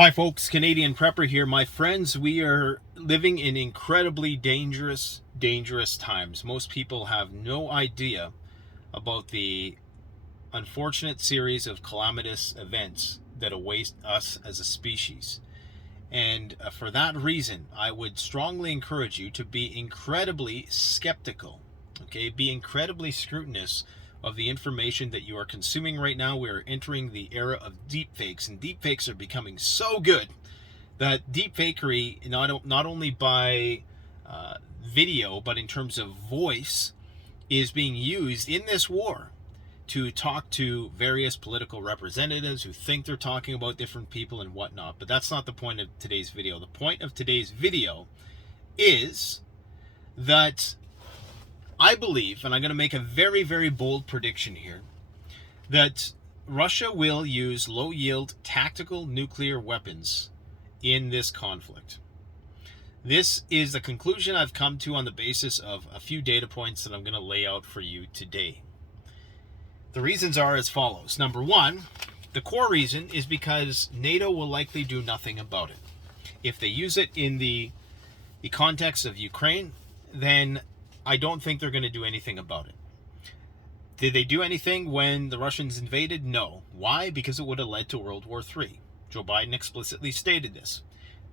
Hi folks, Canadian Prepper here. My friends, we are living in incredibly dangerous times. Most people have no idea about the unfortunate series of calamitous events that await us as a species. And for that reason, I would strongly encourage you to be incredibly skeptical. Okay, be incredibly scrutinous of the information that you are consuming right now. We are entering the era of deepfakes, and deepfakes are becoming so good that deepfakery, not only by video, but in terms of voice, is being used in this war to talk to various political representatives who think they're talking about different people and whatnot. But that's not the point of today's video. The point of today's video is that I believe, and I'm going to make a very, very bold prediction here, that Russia will use low-yield tactical nuclear weapons in this conflict. This is the conclusion I've come to on the basis of a few data points that I'm going to lay out for you today. The reasons are as follows. Number one, the core reason is because NATO will likely do nothing about it. If they use it in the context of Ukraine, then I don't think they're going to do anything about it. Did they do anything when the Russians invaded? No. Why? Because it would have led to World War III. Joe Biden explicitly stated this.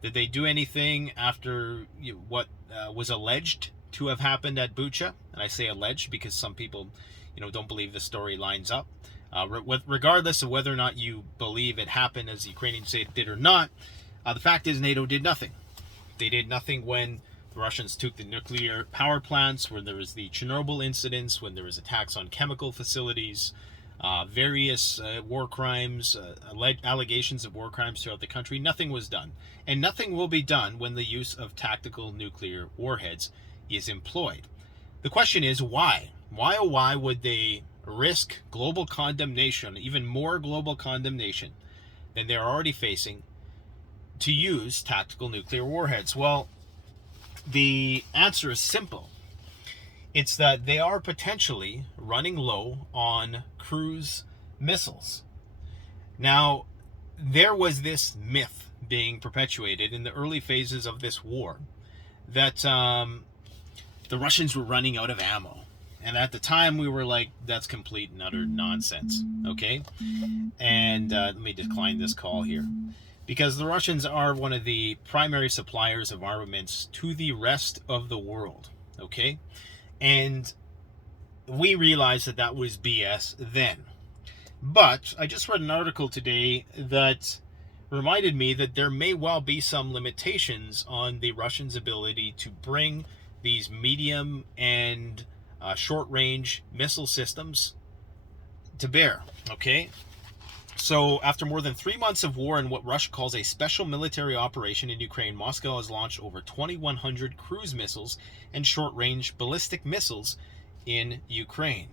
Did they do anything after what was alleged to have happened at Bucha? And I say alleged because some people, don't believe the story lines up. Regardless of whether or not you believe it happened as the Ukrainians say it did or not, the fact is NATO did nothing. They did nothing when the Russians took the nuclear power plants, when there was the Chernobyl incidents, when there was attacks on chemical facilities, various war crimes, allegations of war crimes throughout the country. Nothing was done. And nothing will be done when the use of tactical nuclear warheads is employed. The question is why? Why would they risk global condemnation, even more global condemnation than they're already facing, to use tactical nuclear warheads? Well, the answer is simple. It's that they are potentially running low on cruise missiles. Now, there was this myth being perpetuated in the early phases of this war that the Russians were running out of ammo. And at the time, we were like, that's complete and utter nonsense, okay? And let me decline this call here. Because the Russians are one of the primary suppliers of armaments to the rest of the world, okay? And we realized that that was BS then. But I just read an article today that reminded me that there may well be some limitations on the Russians' ability to bring these medium and short-range missile systems to bear, okay? So, after more than 3 months of war in what Russia calls a special military operation in Ukraine, Moscow has launched over 2,100 cruise missiles and short-range ballistic missiles in Ukraine.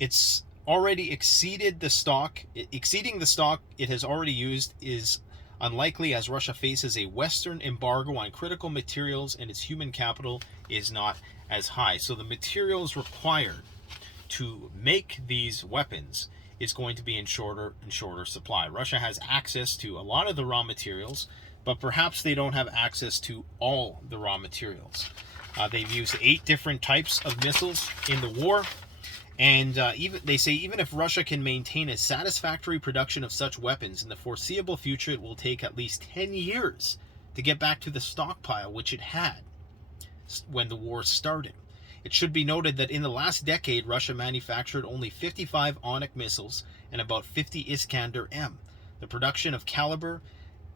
It's already exceeding the stock it has already used is unlikely, as Russia faces a Western embargo on critical materials and its human capital is not as high. So the materials required to make these weapons is going to be in shorter and shorter supply. Russia has access to a lot of the raw materials, but perhaps they don't have access to all the raw materials. They've used 8 different types of missiles in the war, and they say even if Russia can maintain a satisfactory production of such weapons in the foreseeable future, it will take at least 10 years to get back to the stockpile which it had when the war started. It should be noted that in the last decade, Russia manufactured only 55 Onyx missiles and about 50 Iskander-M. The production of caliber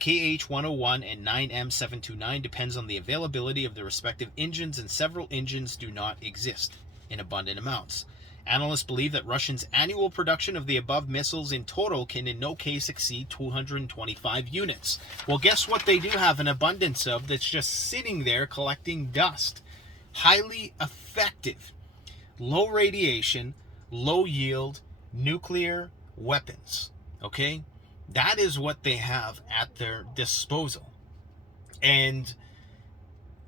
KH-101 and 9M729 depends on the availability of the respective engines, and several engines do not exist in abundant amounts. Analysts believe that Russia's annual production of the above missiles in total can in no case exceed 225 units. Well, guess what they do have an abundance of that's just sitting there collecting dust? Highly effective, low radiation, low yield nuclear weapons. Okay? That is what they have at their disposal. And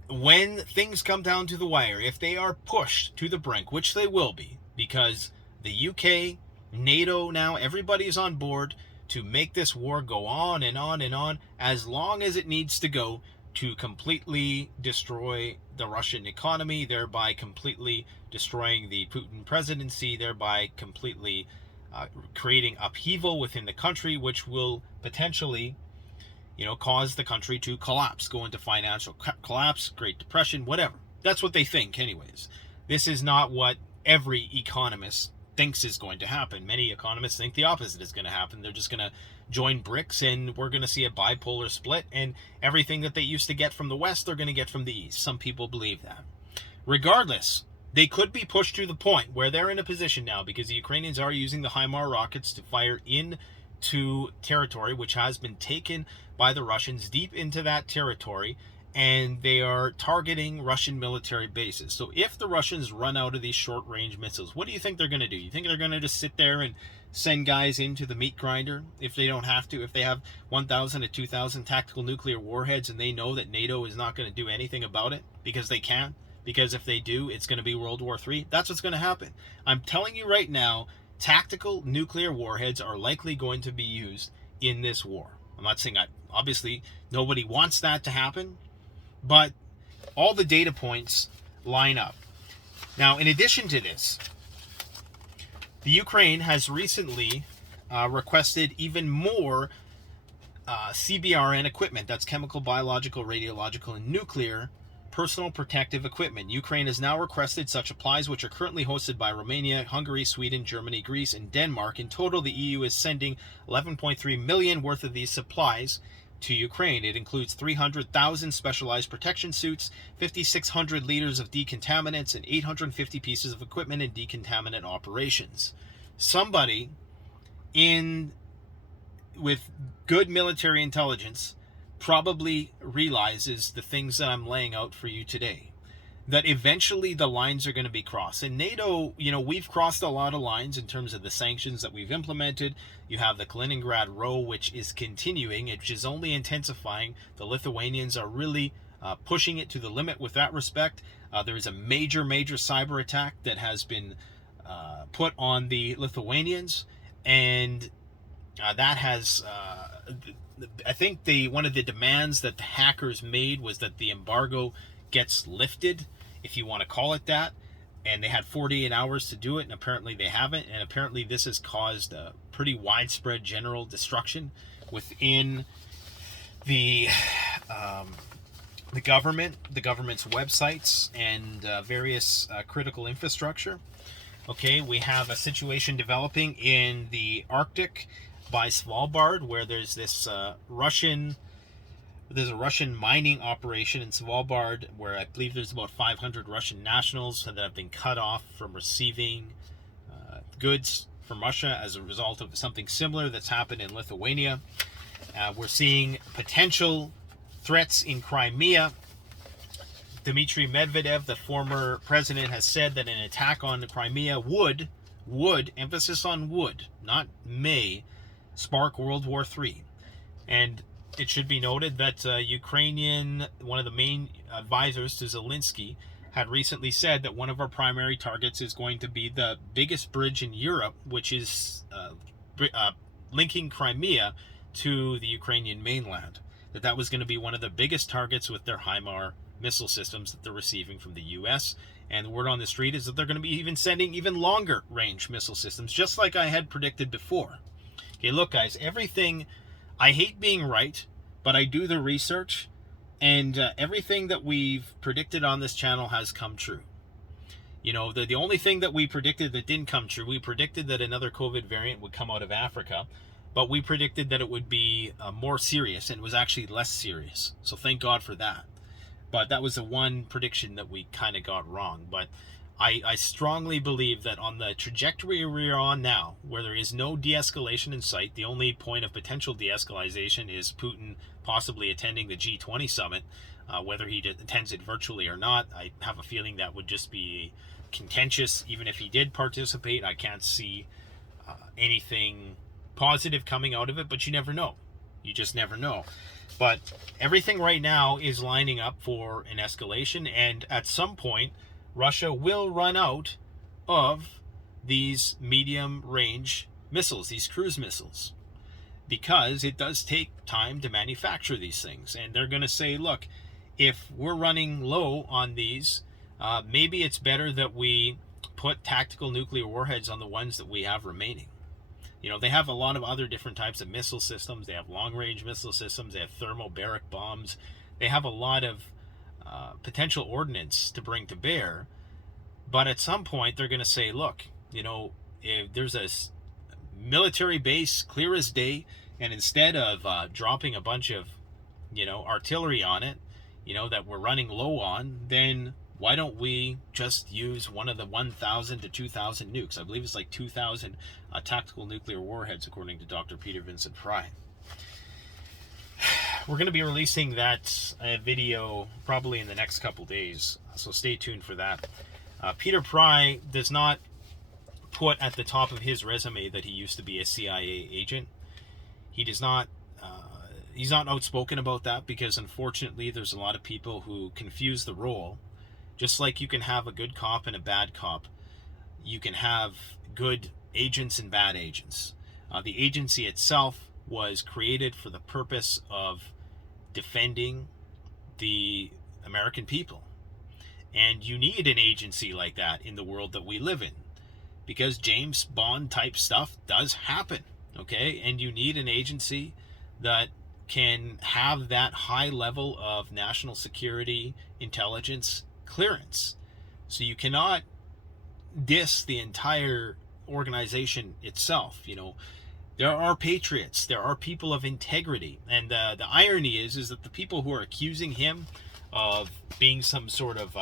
when things come down to the wire, if they are pushed to the brink, which they will be, because the UK, NATO now, everybody is on board to make this war go on and on and on as long as it needs to go to completely destroy the Russian economy, thereby completely destroying the Putin presidency, thereby completely creating upheaval within the country, which will potentially, cause the country to collapse, go into financial collapse, Great Depression, whatever. That's what they think anyways. This is not what every economist thinks is going to happen. Many economists think the opposite is going to happen. They're just going to join BRICS and we're going to see a bipolar split, and everything that they used to get from the West, they're going to get from the East. Some people believe that. Regardless, they could be pushed to the point where they're in a position now, because the Ukrainians are using the HIMARS rockets to fire into territory which has been taken by the Russians, deep into that territory, and they are targeting Russian military bases. So if the Russians run out of these short-range missiles, what do you think they're going to do? You think they're going to just sit there and send guys into the meat grinder if they don't have to? If they have 1,000 to 2,000 tactical nuclear warheads and they know that NATO is not going to do anything about it because they can't? Because if they do, it's going to be World War III. That's what's going to happen. I'm telling you right now, tactical nuclear warheads are likely going to be used in this war. I'm not saying obviously nobody wants that to happen, but all the data points line up. Now, in addition to this, the Ukraine has recently requested even more CBRN equipment. That's chemical, biological, radiological, and nuclear personal protective equipment. Ukraine has now requested such supplies, which are currently hosted by Romania, Hungary, Sweden, Germany, Greece, and Denmark. In total, the EU is sending 11.3 million worth of these supplies to Ukraine. It includes 300,000 specialized protection suits, 5,600 liters of decontaminants, and 850 pieces of equipment in decontaminant operations. Somebody with good military intelligence probably realizes the things that I'm laying out for you today, that eventually the lines are going to be crossed. And NATO, we've crossed a lot of lines in terms of the sanctions that we've implemented. You have the Kaliningrad row, which is continuing, which is only intensifying. The Lithuanians are really pushing it to the limit with that respect. There is a major cyber attack that has been put on the Lithuanians, and that has I think one of the demands that the hackers made was that the embargo gets lifted, if you want to call it that, and they had 48 hours to do it, and apparently they haven't, and apparently this has caused a pretty widespread general destruction within the government's websites and various critical infrastructure. Okay, we have a situation developing in the Arctic by Svalbard, where there's this Russian mining operation in Svalbard, where I believe there's about 500 Russian nationals that have been cut off from receiving goods from Russia as a result of something similar that's happened in Lithuania. We're seeing potential threats in Crimea. Dmitry Medvedev, the former president, has said that an attack on the Crimea would, emphasis on would, not may, spark World War III. And it should be noted that one of the main advisors to Zelensky, had recently said that one of our primary targets is going to be the biggest bridge in Europe, which is linking Crimea to the Ukrainian mainland. That was going to be one of the biggest targets with their HIMARS missile systems that they're receiving from the U.S. And the word on the street is that they're going to be even sending even longer range missile systems, just like I had predicted before. Okay, look, guys, everything, I hate being right, but I do the research, and everything that we've predicted on this channel has come true. The only thing that we predicted that didn't come true, we predicted that another COVID variant would come out of Africa, but we predicted that it would be more serious, and it was actually less serious. So thank God for that. But that was the one prediction that we kind of got wrong. But I strongly believe that on the trajectory we're on now, where there is no de-escalation in sight, the only point of potential de-escalation is Putin possibly attending the G20 summit. Whether he attends it virtually or not, I have a feeling that would just be contentious. Even if he did participate, I can't see anything positive coming out of it, but you never know. You just never know. But everything right now is lining up for an escalation, and at some point, Russia will run out of these medium-range missiles, these cruise missiles. because it does take time to manufacture these things. And they're going to say, look, if we're running low on these, maybe it's better that we put tactical nuclear warheads on the ones that we have remaining. They have a lot of other different types of missile systems. They have long-range missile systems. They have thermobaric bombs. They have a lot of potential ordnance to bring to bear. But at some point, they're going to say, look, if there's a military base clear as day, and instead of dropping a bunch of, artillery on it, that we're running low on, then why don't we just use one of the 1,000 to 2,000 nukes? I believe it's like 2,000 tactical nuclear warheads, according to Dr. Peter Vincent Fry. We're going to be releasing that video probably in the next couple days, so stay tuned for that. Peter Pry does not put at the top of his resume that he used to be a CIA agent. He does not. He's not outspoken about that because, unfortunately, there's a lot of people who confuse the role. Just like you can have a good cop and a bad cop, you can have good agents and bad agents. The agency itself was created for the purpose of defending the American people. And you need an agency like that in the world that we live in, because James Bond type stuff does happen, okay? And you need an agency that can have that high level of national security intelligence clearance. So you cannot diss the entire organization itself. There are patriots, there are people of integrity, and the irony is that the people who are accusing him of being some sort of